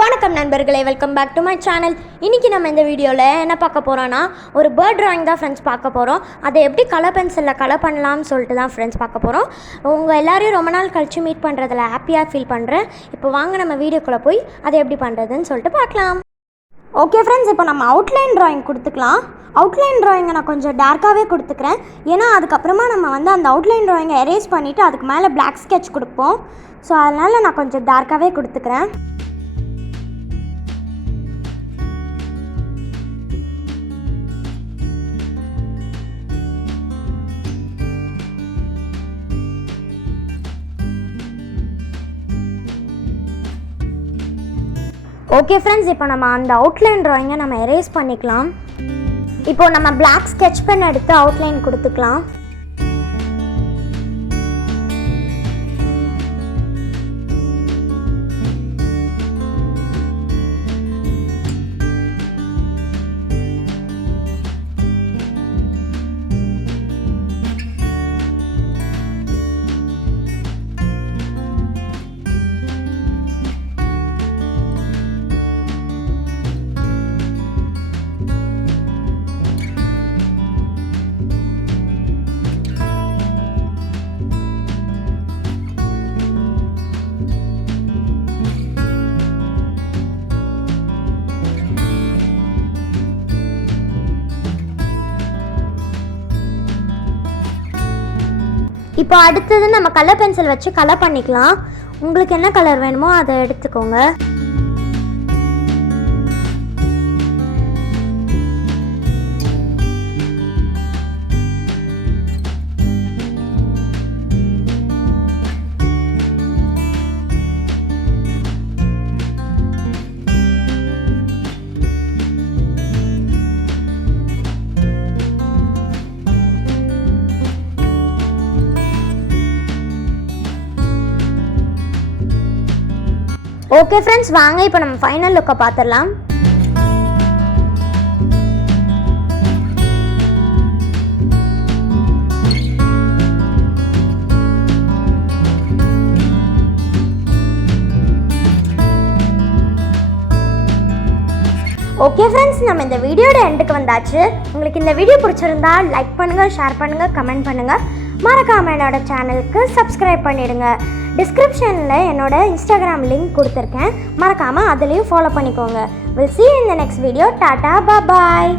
வணக்கம் நண்பர்களே, welcome back to my channel. இன்றைக்கி நம்ம இந்த வீடியோவில் என்ன பார்க்க போகிறோன்னா, ஒரு பேர்ட் ட்ராயிங் தான் ஃப்ரெண்ட்ஸ் பார்க்க போகிறோம். அதை எப்படி கலர் பென்சிலில் கலர் பண்ணலாம்னு சொல்லிட்டு தான் ஃப்ரெண்ட்ஸ் பார்க்க போகிறோம். உங்கள் எல்லோரையும் ரொம்ப நாள் கழித்து மீட் பண்ணுறதுல ஹாப்பியாக ஃபீல் பண்ணுறேன். இப்போ வாங்க நம்ம வீடியோக்குள்ளே போய் அதை எப்படி பண்ணுறதுன்னு சொல்லிட்டு பார்க்கலாம். ஓகே ஃப்ரெண்ட்ஸ், இப்போ நம்ம அவுட்லைன் ட்ராயிங் கொடுத்துக்கலாம். அவுட்லைன் ட்ராயிங்கை நான் கொஞ்சம் டார்க்காகவே கொடுத்துக்கிறேன். ஏன்னா அதுக்கப்புறமா நம்ம அந்த அவுட்லைன் ட்ராயிங்கை எரேஸ் பண்ணிவிட்டு அதுக்கு மேலே பிளாக் ஸ்கெட்ச் கொடுப்போம். ஸோ அதனால் நான் கொஞ்சம் டார்க்காகவே கொடுத்துக்கிறேன். ஓகே ஃப்ரெண்ட்ஸ், இப்போ நம்ம அந்த அவுட்லைன் ட்ராயிங்கை நம்ம எரேஸ் பண்ணிக்கலாம். இப்போது நம்ம பிளாக் ஸ்கெட்ச் பென் எடுத்து அவுட்லைன் கொடுத்துக்கலாம். இப்போ அடுத்தது நம்ம கலர் பென்சில் வச்சு கலர் பண்ணிக்கலாம். உங்களுக்கு என்ன கலர் வேணுமோ அதை எடுத்துக்கோங்க. ஓகே ஃப்ரெண்ட்ஸ், வாங்க இப்போ நம்ம ஃபைனல் லுக்கை பார்த்துடலாம். ஓகே ஃப்ரெண்ட்ஸ், நம்ம இந்த வீடியோட எண்டுக்கு வந்தாச்சு. உங்களுக்கு இந்த வீடியோ பிடிச்சிருந்தா லைக் பண்ணுங்கள், ஷேர் பண்ணுங்கள், கமெண்ட் பண்ணுங்கள். மறக்காமல் என்னோட சேனலுக்கு சப்ஸ்கிரைப் பண்ணிவிடுங்க. டிஸ்கிரிப்ஷனில் என்னோட இன்ஸ்டாகிராம் லிங்க் கொடுத்துருக்கேன். மறக்காமல் அதுலேயும் ஃபாலோ பண்ணிக்கோங்க. We'll see you in the next video. Tata, bye bye.